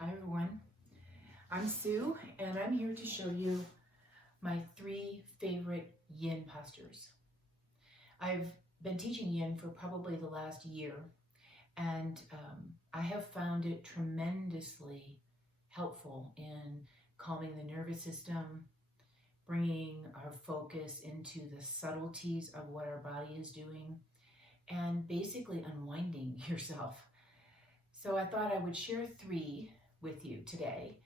Hi everyone, I'm Sue and I'm here to show you my 3 favorite yin postures. I've been teaching yin for probably the last year and I have found it tremendously helpful in calming the nervous system, bringing our focus into the subtleties of what our body is doing, and basically unwinding yourself. So I thought I would share 3 with you today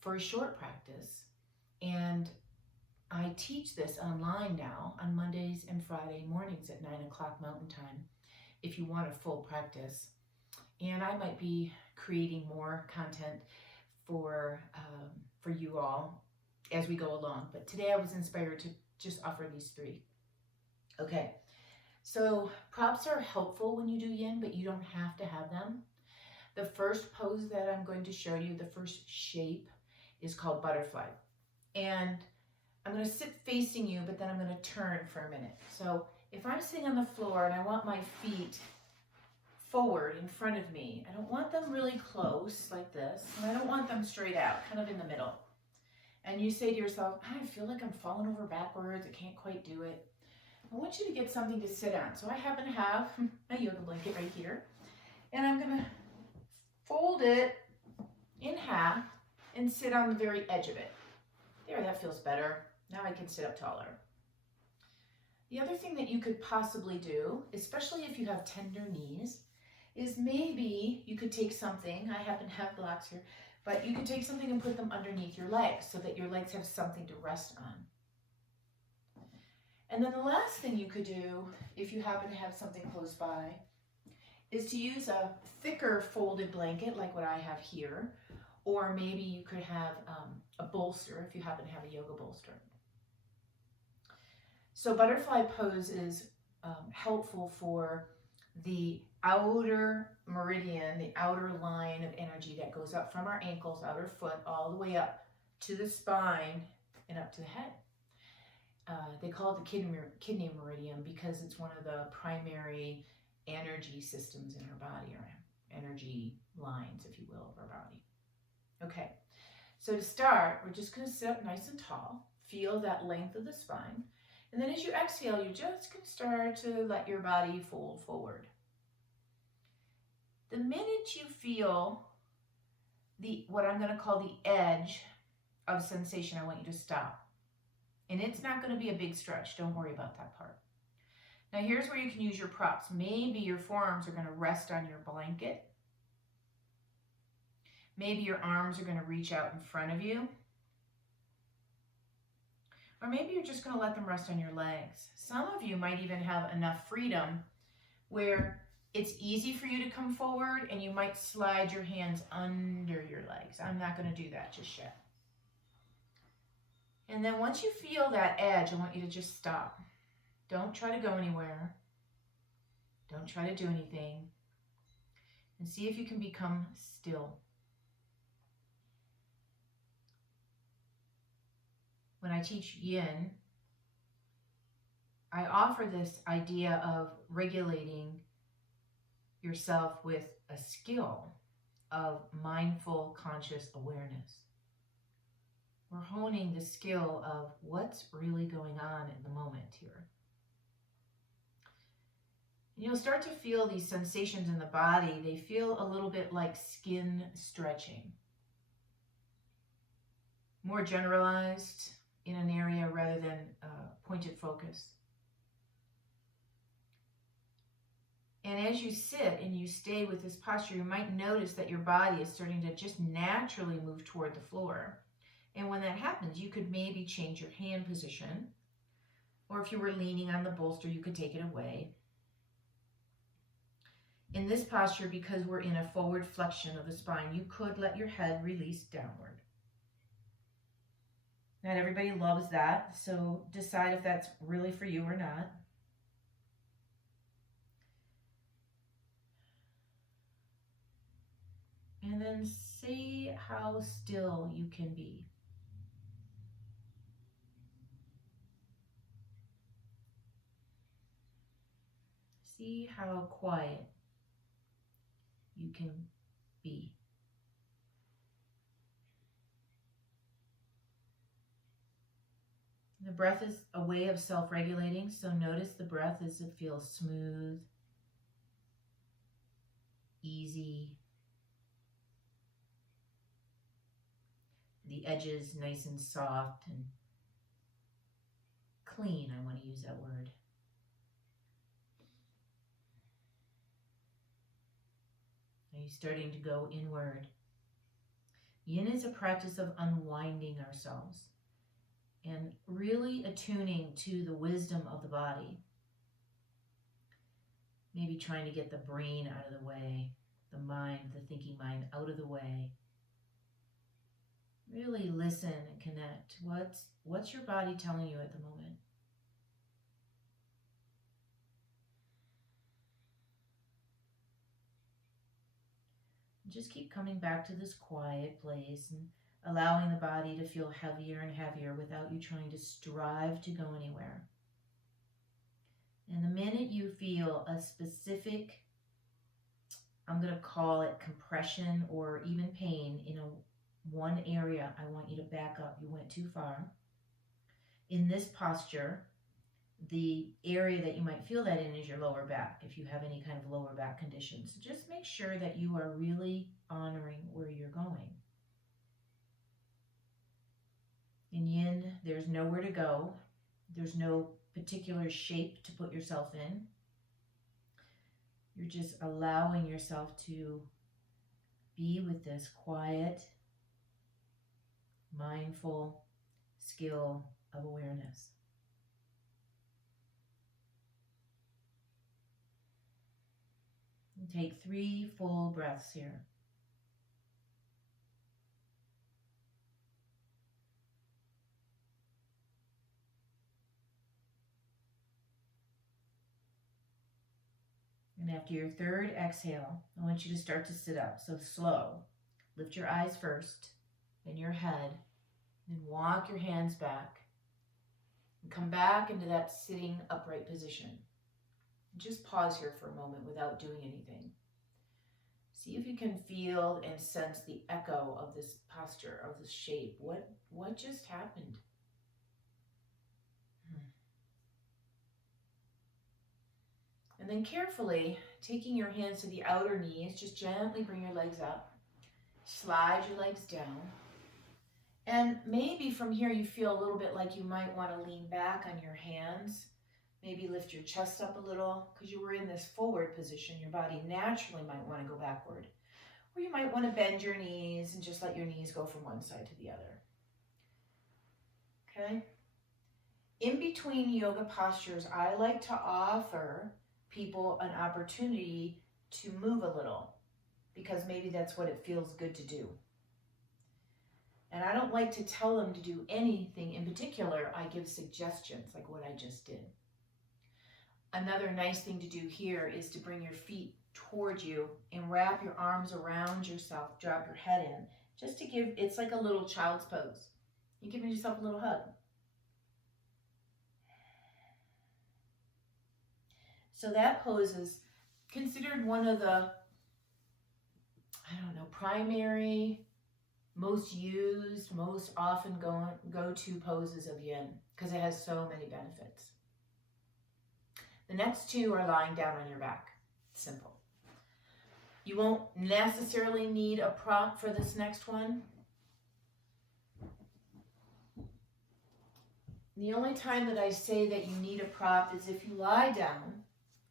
for a short practice. And I teach this online now on Mondays and Friday mornings at 9 o'clock Mountain Time if you want a full practice. And I might be creating more content for you all as we go along. But today I was inspired to just offer these 3. Okay, so props are helpful when you do yin, but you don't have to have them. The first pose that I'm going to show you, the first shape, is called butterfly. And I'm going to sit facing you, but then I'm going to turn for a minute. So if I'm sitting on the floor and I want my feet forward in front of me, I don't want them really close like this, and I don't want them straight out, kind of in the middle. And you say to yourself, I feel like I'm falling over backwards, I can't quite do it. I want you to get something to sit on. So I happen to have my yoga blanket right here, and I'm going to fold it in half and sit on the very edge of it. There, that feels better. Now I can sit up taller. The other thing that you could possibly do, especially if you have tender knees, is maybe you could take something, I happen to have blocks here, but you could take something and put them underneath your legs so that your legs have something to rest on. And then the last thing you could do, if you happen to have something close by, is to use a thicker folded blanket like what I have here, or maybe you could have a bolster if you happen to have a yoga bolster. So butterfly pose is helpful for the outer meridian, the outer line of energy that goes up from our ankles, outer foot, all the way up to the spine and up to the head. They call it the kidney meridian because it's one of the primary energy systems in our body, or energy lines, if you will, of our body. Okay, so to start, we're just going to sit up nice and tall, feel that length of the spine, and then as you exhale, you're just going to start to let your body fold forward. The minute you feel what I'm going to call the edge of sensation, I want you to stop. And it's not going to be a big stretch. Don't worry about that part. Now here's where you can use your props. Maybe your forearms are going to rest on your blanket. Maybe your arms are going to reach out in front of you. Or maybe you're just going to let them rest on your legs. Some of you might even have enough freedom where it's easy for you to come forward and you might slide your hands under your legs. I'm not going to do that just yet. And then once you feel that edge, I want you to just stop. Don't try to go anywhere. Don't try to do anything. And see if you can become still. When I teach yin, I offer this idea of regulating yourself with a skill of mindful conscious awareness. We're honing the skill of what's really going on in the moment here. And you'll start to feel these sensations in the body. They feel a little bit like skin stretching. More generalized in an area rather than pointed focus. And as you sit and you stay with this posture, you might notice that your body is starting to just naturally move toward the floor. And when that happens, you could maybe change your hand position. Or if you were leaning on the bolster, you could take it away. In this posture, because we're in a forward flexion of the spine, you could let your head release downward. Not everybody loves that, so decide if that's really for you or not. And then see how still you can be. See how quiet you can be. breath is a way of self-regulating, so notice the breath as it feels smooth, easy, the edges nice and soft and clean. I want to use that word. Are you starting to go inward? Yin is a practice of unwinding ourselves and really attuning to the wisdom of the body. Maybe trying to get the brain out of the way, the mind, the thinking mind out of the way. Really listen and connect. What's your body telling you at the moment? Just keep coming back to this quiet place and allowing the body to feel heavier and heavier without you trying to strive to go anywhere. And the minute you feel a specific, I'm going to call it compression or even pain in one area, I want you to back up. You went too far. In this posture, the area that you might feel that in is your lower back, if you have any kind of lower back conditions. So just make sure that you are really honoring where you're going. In Yin, there's nowhere to go. There's no particular shape to put yourself in. You're just allowing yourself to be with this quiet, mindful skill of awareness. And take 3 full breaths here. And after your 3rd exhale, I want you to start to sit up. So slow. Lift your eyes first, then your head, then walk your hands back. And come back into that sitting upright position. Just pause here for a moment without doing anything. See if you can feel and sense the echo of this posture, of this shape. What just happened? And then carefully, taking your hands to the outer knees, just gently bring your legs up. Slide your legs down. And maybe from here you feel a little bit like you might want to lean back on your hands. Maybe lift your chest up a little, because you were in this forward position. Your body naturally might want to go backward. Or you might want to bend your knees and just let your knees go from one side to the other. Okay? In between yoga postures, I like to offer people an opportunity to move a little, because maybe that's what it feels good to do. And I don't like to tell them to do anything in particular. I give suggestions, like what I just did. Another nice thing to do here is to bring your feet towards you and wrap your arms around yourself, drop your head in, just to give, it's like a little child's pose. You're giving yourself a little hug. So that pose is considered one of the, primary, most used, most often go-to poses of Yin, because it has so many benefits. The next 2 are lying down on your back. Simple. You won't necessarily need a prop for this next one. The only time that I say that you need a prop is if you lie down,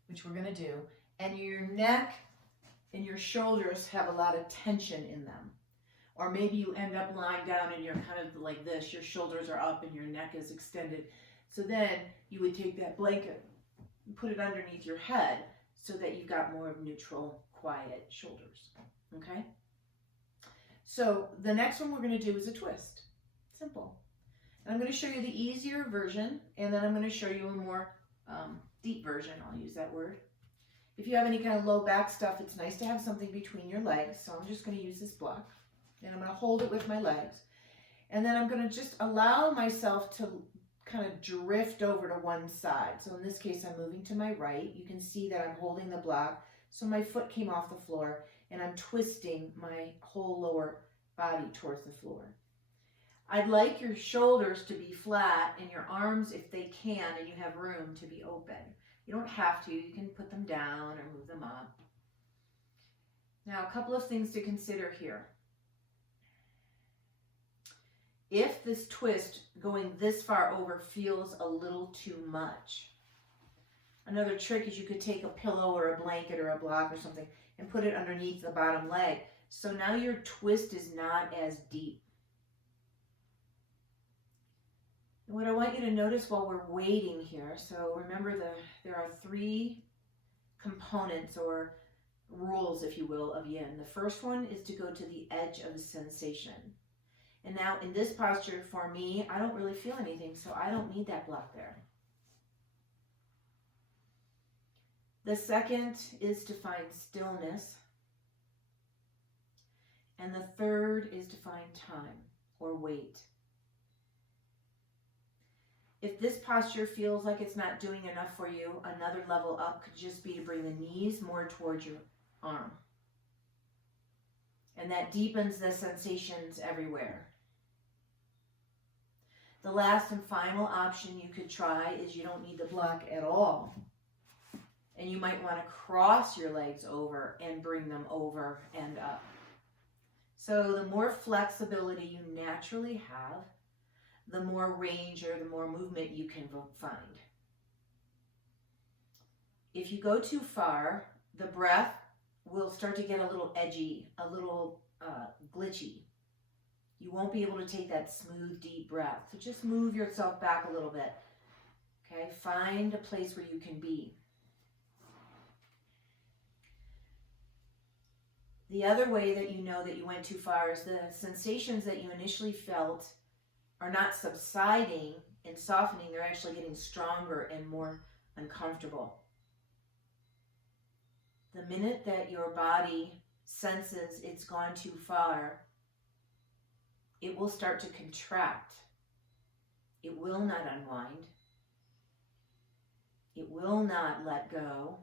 which we're going to do, and your neck and your shoulders have a lot of tension in them. Or maybe you end up lying down and you're kind of like this, your shoulders are up and your neck is extended. So then you would take that blanket and put it underneath your head so that you've got more of neutral, quiet shoulders. Okay? So the next one we're going to do is a twist. Simple. And I'm going to show you the easier version, and then I'm going to show you a more deep version. I'll use that word. If you have any kind of low back stuff, it's nice to have something between your legs. So I'm just going to use this block, and I'm going to hold it with my legs. And then I'm going to just allow myself to kind of drift over to one side. So in this case, I'm moving to my right. You can see that I'm holding the block. So my foot came off the floor, and I'm twisting my whole lower body towards the floor. I'd like your shoulders to be flat and your arms, if they can, and you have room, to be open. You don't have to. You can put them down or move them up. Now, a couple of things to consider here. If this twist going this far over feels a little too much, another trick is you could take a pillow or a blanket or a block or something and put it underneath the bottom leg. So now your twist is not as deep. And what I want you to notice while we're waiting here, so remember there are 3 components or rules, if you will, of yin. The first one is to go to the edge of the sensation. And now in this posture, for me, I don't really feel anything, so I don't need that block there. The second is to find stillness. And the third is to find time or wait. If this posture feels like it's not doing enough for you, another level up could just be to bring the knees more towards your arm. And that deepens the sensations everywhere. The last and final option you could try is you don't need the block at all. And you might want to cross your legs over and bring them over and up. So the more flexibility you naturally have, the more range or the more movement you can find. If you go too far, the breath will start to get a little edgy, a little glitchy. You won't be able to take that smooth, deep breath. So just move yourself back a little bit. Okay, find a place where you can be. The other way that you know that you went too far is the sensations that you initially felt are not subsiding and softening. They're actually getting stronger and more uncomfortable. The minute that your body senses it's gone too far, it will start to contract. It will not unwind. It will not let go.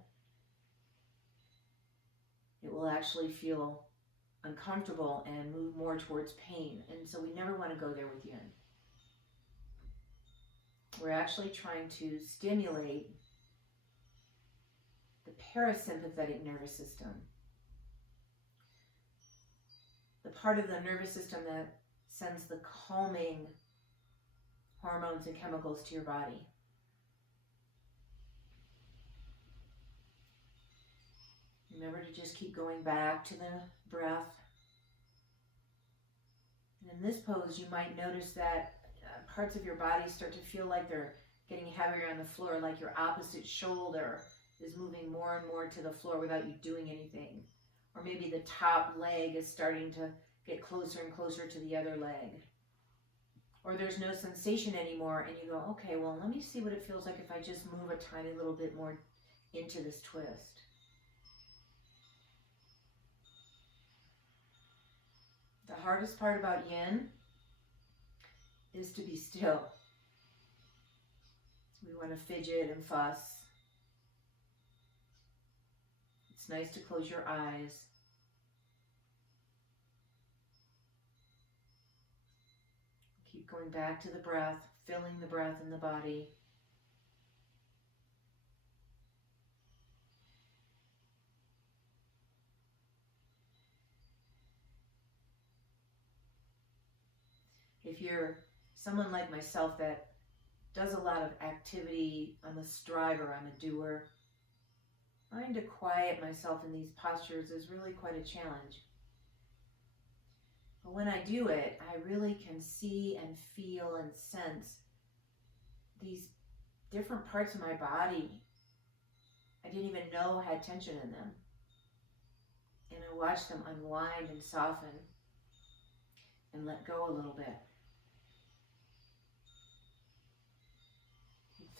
It will actually feel uncomfortable and move more towards pain. And so we never want to go there with yin. We're actually trying to stimulate the parasympathetic nervous system. The part of the nervous system that sends the calming hormones and chemicals to your body. Remember to just keep going back to the breath. And in this pose, you might notice that parts of your body start to feel like they're getting heavier on the floor, like your opposite shoulder is moving more and more to the floor without you doing anything. Or maybe the top leg is starting to get closer and closer to the other leg. Or there's no sensation anymore and you go, okay, well, let me see what it feels like if I just move a tiny little bit more into this twist. The hardest part about yin is to be still. We want to fidget and fuss. It's nice to close your eyes. Keep going back to the breath, filling the breath in the body. If you're someone like myself that does a lot of activity, I'm a striver, I'm a doer, trying to quiet myself in these postures is really quite a challenge. But when I do it, I really can see and feel and sense these different parts of my body I didn't even know had tension in them. And I watch them unwind and soften and let go a little bit.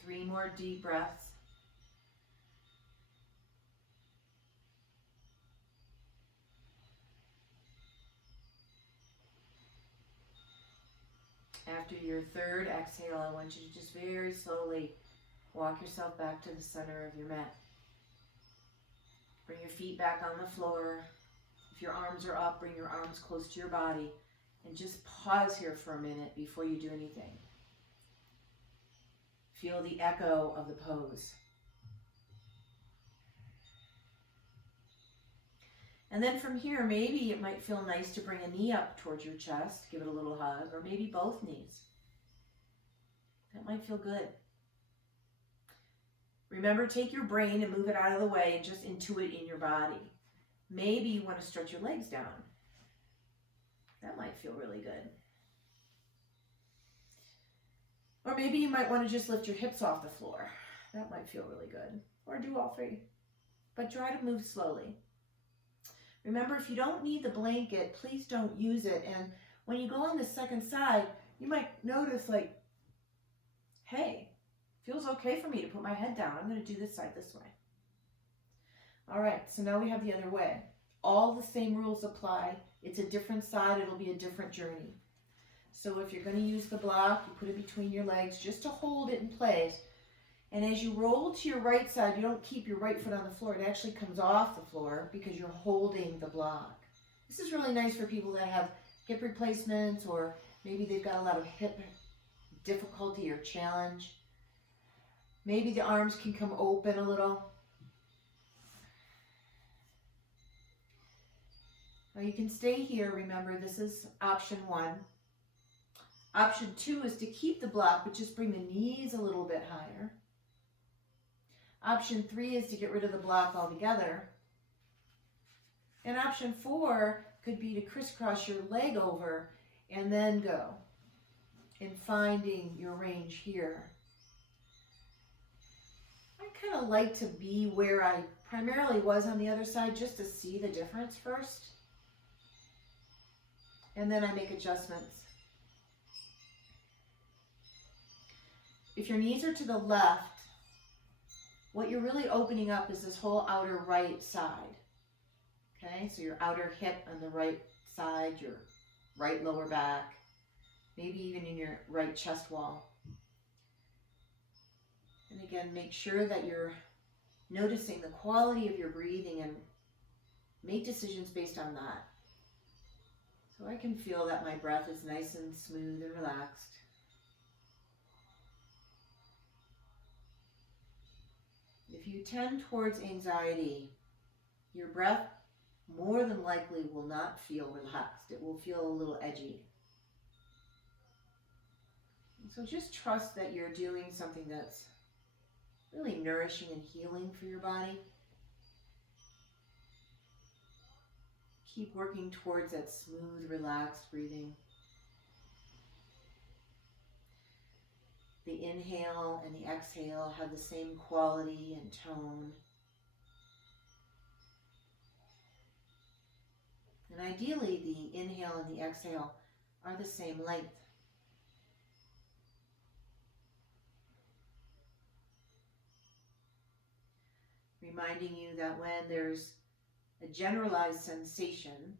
3 more deep breaths. After your third exhale, I want you to just very slowly walk yourself back to the center of your mat. Bring your feet back on the floor. If your arms are up, bring your arms close to your body And just pause here for a minute before you do anything. Feel the echo of the pose. And then from here, maybe it might feel nice to bring a knee up towards your chest, give it a little hug, or maybe both knees. That might feel good. Remember, take your brain and move it out of the way and just intuit in your body. Maybe you want to stretch your legs down. That might feel really good. Or maybe you might want to just lift your hips off the floor. That might feel really good. Or do all three. But try to move slowly. Remember, if you don't need the blanket, please don't use it. And when you go on the second side, you might notice like, hey, feels okay for me to put my head down. I'm going to do this side this way. All right, so now we have the other way. All the same rules apply. It's a different side. It'll be a different journey. So if you're going to use the block, you put it between your legs just to hold it in place. And as you roll to your right side, you don't keep your right foot on the floor. It actually comes off the floor because you're holding the block. This is really nice for people that have hip replacements, or maybe they've got a lot of hip difficulty or challenge. Maybe the arms can come open a little. Now you can stay here. Remember, this is option 1. Option 2 is to keep the block, but just bring the knees a little bit higher. Option 3 is to get rid of the block altogether. And option 4 could be to crisscross your leg over and then go. And finding your range here. I kind of like to be where I primarily was on the other side just to see the difference first. And then I make adjustments. If your knees are to the left, what you're really opening up is this whole outer right side. Okay, so your outer hip on the right side, your right lower back, maybe even in your right chest wall. And again, make sure that you're noticing the quality of your breathing and make decisions based on that. So I can feel that my breath is nice and smooth and relaxed. If you tend towards anxiety, your breath more than likely will not feel relaxed. It will feel a little edgy. And so just trust that you're doing something that's really nourishing and healing for your body. Keep working towards that smooth, relaxed breathing. The inhale and the exhale have the same quality and tone. And ideally, the inhale and the exhale are the same length. Reminding you that when there's a generalized sensation,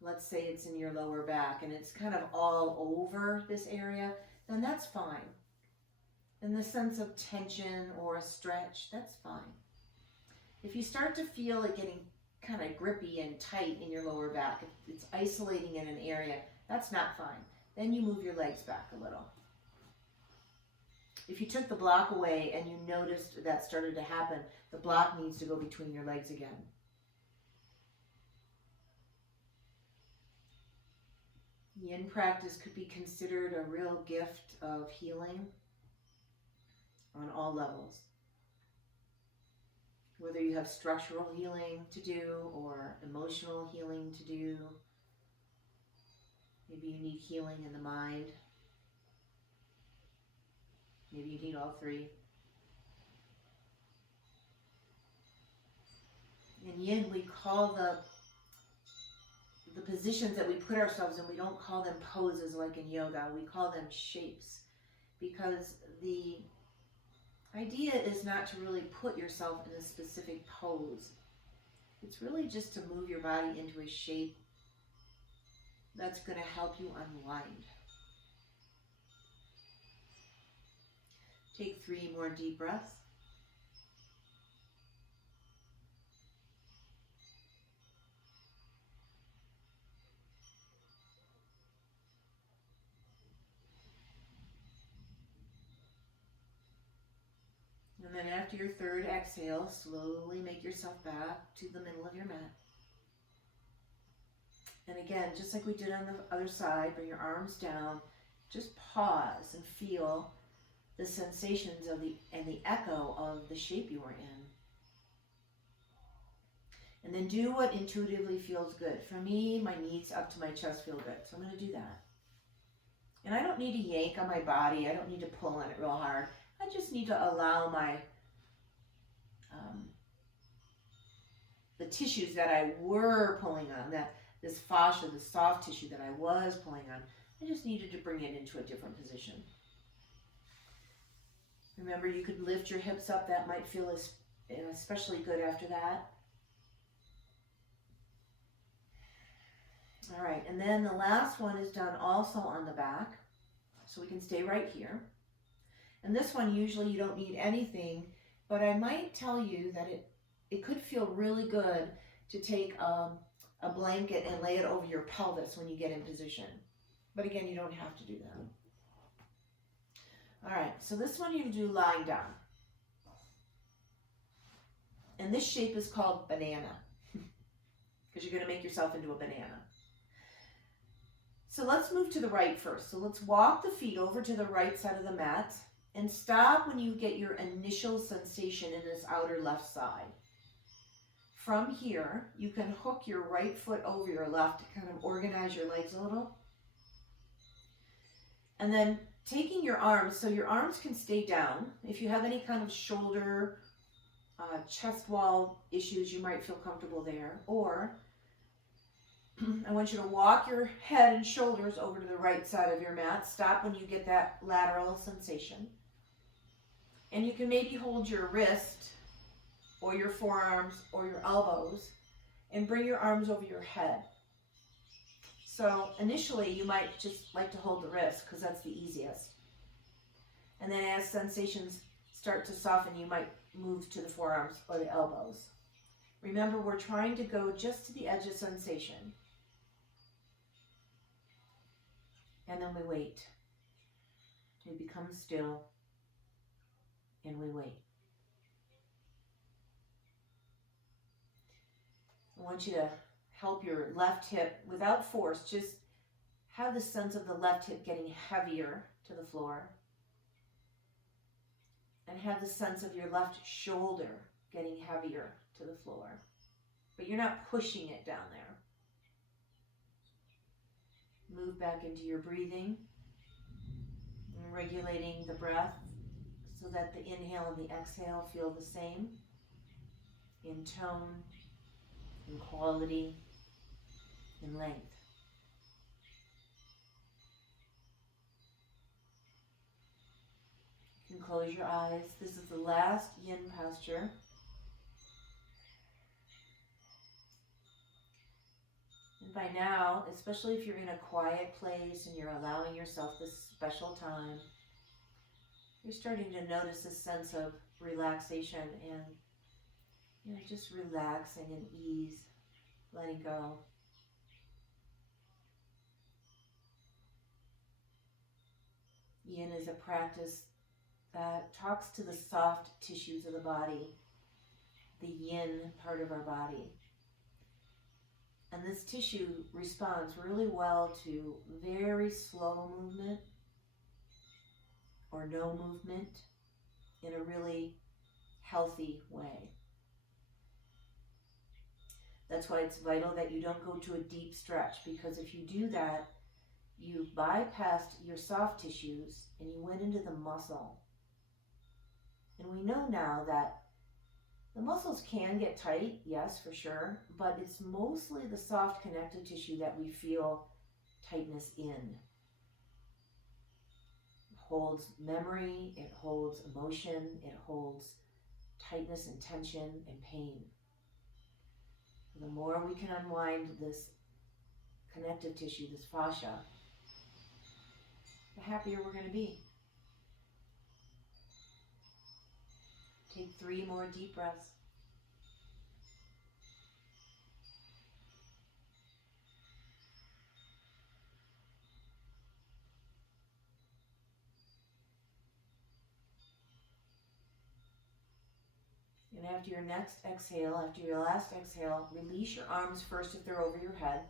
let's say it's in your lower back and it's kind of all over this area, then that's fine. In the sense of tension or a stretch, that's fine. If you start to feel it getting kind of grippy and tight in your lower back, if it's isolating in an area, that's not fine. Then you move your legs back a little. If you took the block away and you noticed that started to happen, the block needs to go between your legs again. Yin practice could be considered a real gift of healing on all levels. Whether you have structural healing to do or emotional healing to do, maybe you need healing in the mind. Maybe you need all three. In Yin, we call the positions that we put ourselves in, we don't call them poses like in yoga. We call them shapes, because the idea is not to really put yourself in a specific pose. It's really just to move your body into a shape that's going to help you unwind. Take 3 more deep breaths. after your third exhale, slowly make yourself back to the middle of your mat. And again, just like we did on the other side, bring your arms down. Just pause and feel the sensations of the echo of the shape you were in. And then do what intuitively feels good. For me, my knees up to my chest feel good, so I'm going to do that. And I don't need to yank on my body. I don't need to pull on it real hard. I just need to allow my the tissues that I were pulling on, this fascia, the soft tissue that I was pulling on, I just needed to bring it into a different position. Remember, you could lift your hips up. That might feel especially good after that. All right, and then the last one is done also on the back, so we can stay right here. And this one, usually you don't need anything, but I might tell you that it could feel really good to take a blanket and lay it over your pelvis when you get in position. But again, you don't have to do that. All right, so this one you do lying down. And this shape is called banana, because you're going to make yourself into a banana. So let's move to the right first. So let's walk the feet over to the right side of the mat and stop when you get your initial sensation in this outer left side. From here, you can hook your right foot over your left to kind of organize your legs a little. And then taking your arms, so your arms can stay down. If you have any kind of shoulder, chest wall issues, you might feel comfortable there. Or I want you to walk your head and shoulders over to the right side of your mat. Stop when you get that lateral sensation. And you can maybe hold your wrist or your forearms or your elbows and bring your arms over your head. So initially you might just like to hold the wrist because that's the easiest. And then as sensations start to soften, you might move to the forearms or the elbows. Remember, we're trying to go just to the edge of sensation. And then we wait. We become still and we wait. I want you to help your left hip without force. Just have the sense of the left hip getting heavier to the floor. And have the sense of your left shoulder getting heavier to the floor. But you're not pushing it down there. Move back into your breathing. And regulating the breath so that the inhale and the exhale feel the same in tone, in quality, in length. You can close your eyes. This is the last yin posture. And by now, especially if you're in a quiet place and you're allowing yourself this special time, you're starting to notice a sense of relaxation and just relaxing and ease, letting go. Yin is a practice that talks to the soft tissues of the body, the yin part of our body. And this tissue responds really well to very slow movement or no movement in a really healthy way. That's why it's vital that you don't go to a deep stretch, because if you do that, you bypassed your soft tissues and you went into the muscle. And we know now that the muscles can get tight, yes, for sure, but it's mostly the soft connective tissue that we feel tightness in. It holds memory, it holds emotion, it holds tightness and tension and pain. The more we can unwind this connective tissue, this fascia, the happier we're going to be. Take 3 more deep breaths. And after your next exhale, after your last exhale, release your arms first if they're over your head.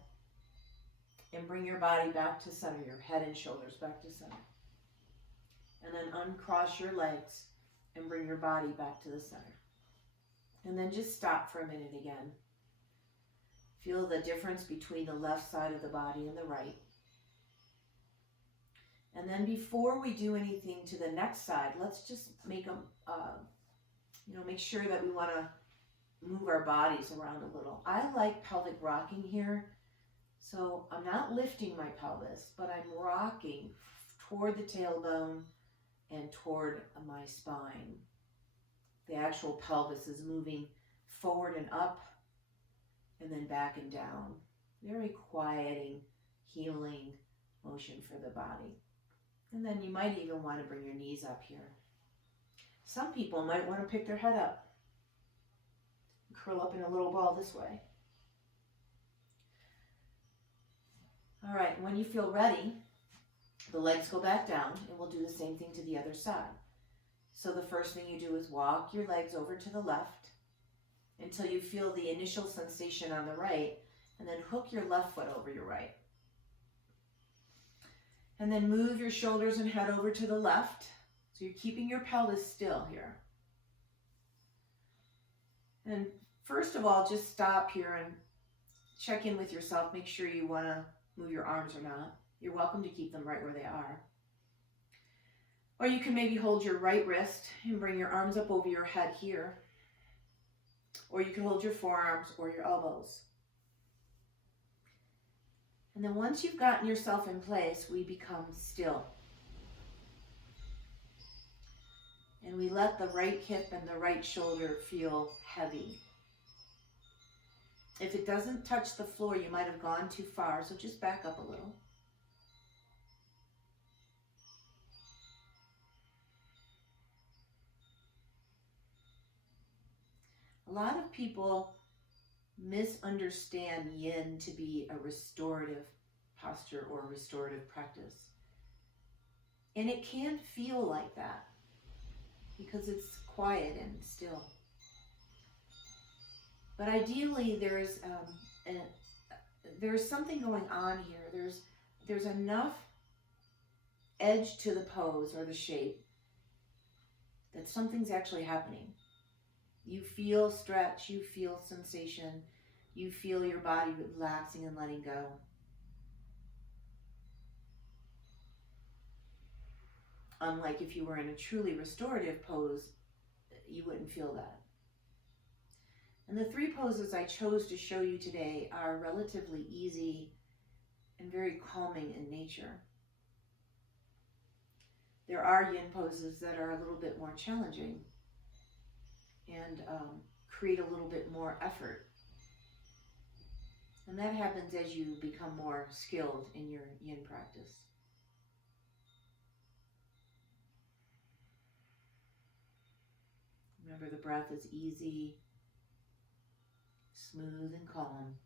And bring your body back to center, your head and shoulders back to center. And then uncross your legs and bring your body back to the center. And then just stop for a minute again. Feel the difference between the left side of the body and the right. And then before we do anything to the next side, let's just make them, make sure that we want to move our bodies around a little. I like pelvic rocking here. So I'm not lifting my pelvis, but I'm rocking toward the tailbone and toward my spine. The actual pelvis is moving forward and up and then back and down. Very quieting, healing motion for the body. And then you might even want to bring your knees up here. Some people might want to pick their head up, curl up in a little ball this way. All right, when you feel ready, the legs go back down, and we'll do the same thing to the other side. So the first thing you do is walk your legs over to the left until you feel the initial sensation on the right, and then hook your left foot over your right. And then move your shoulders and head over to the left. So you're keeping your pelvis still here. And first of all, just stop here and check in with yourself. Make sure you want to move your arms or not. You're welcome to keep them right where they are. Or you can maybe hold your right wrist and bring your arms up over your head here. Or you can hold your forearms or your elbows. And then once you've gotten yourself in place, we become still. And we let the right hip and the right shoulder feel heavy. If it doesn't touch the floor, you might have gone too far, so just back up a little. A lot of people misunderstand yin to be a restorative posture or restorative practice. And it can feel like that because it's quiet and still. But ideally, there's something going on here. There's enough edge to the pose or the shape that something's actually happening. You feel stretch, you feel sensation, you feel your body relaxing and letting go. Unlike if you were in a truly restorative pose, you wouldn't feel that. And the three poses I chose to show you today are relatively easy and very calming in nature. There are yin poses that are a little bit more challenging and create a little bit more effort. And that happens as you become more skilled in your yin practice. Remember, the breath is easy, smooth and calm.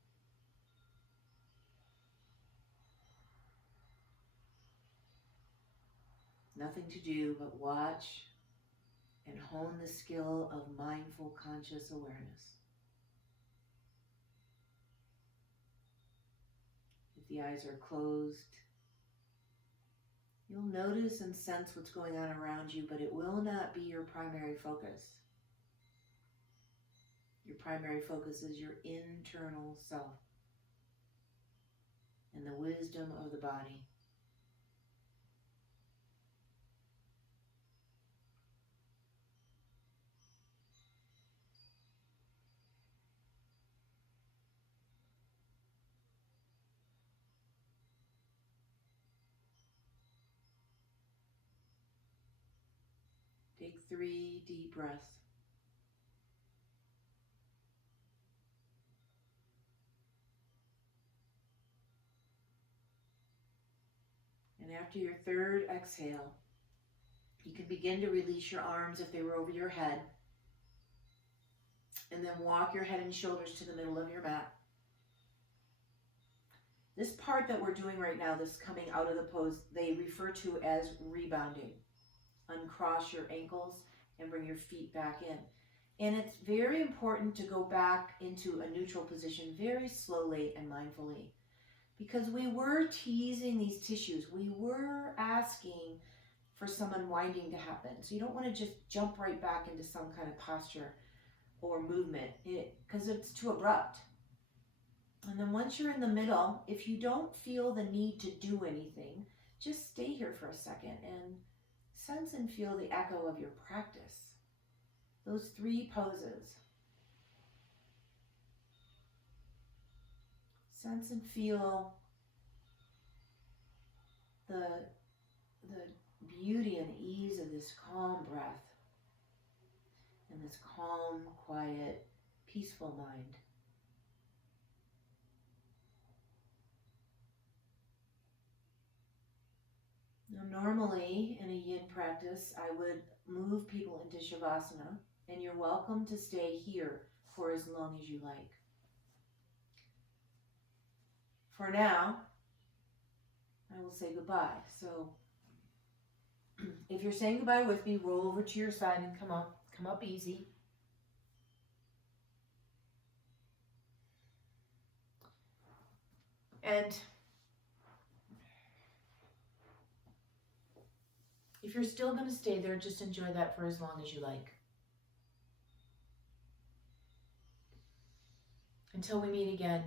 Nothing to do but watch and hone the skill of mindful, conscious awareness. If the eyes are closed, you'll notice and sense what's going on around you, but it will not be your primary focus. Your primary focus is your internal self and the wisdom of the body. Take 3 deep breaths. And after your third exhale, you can begin to release your arms if they were over your head. And then walk your head and shoulders to the middle of your mat. This part that we're doing right now, this coming out of the pose, they refer to as rebounding. Uncross your ankles and bring your feet back in. And it's very important to go back into a neutral position very slowly and mindfully, because we were teasing these tissues. We were asking for some unwinding to happen. So you don't want to just jump right back into some kind of posture or movement, because it's too abrupt. And then once you're in the middle, if you don't feel the need to do anything, just stay here for a second and sense and feel the echo of your practice. Those 3 poses. Sense and feel the beauty and ease of this calm breath and this calm, quiet, peaceful mind. Now, normally in a yin practice, I would move people into Shavasana, and you're welcome to stay here for as long as you like. For now, I will say goodbye. So if you're saying goodbye with me, roll over to your side and come up easy. And if you're still going to stay there, just enjoy that for as long as you like. Until we meet again,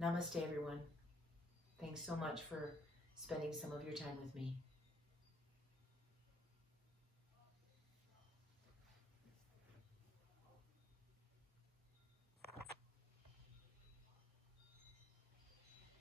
namaste, everyone. Thanks so much for spending some of your time with me.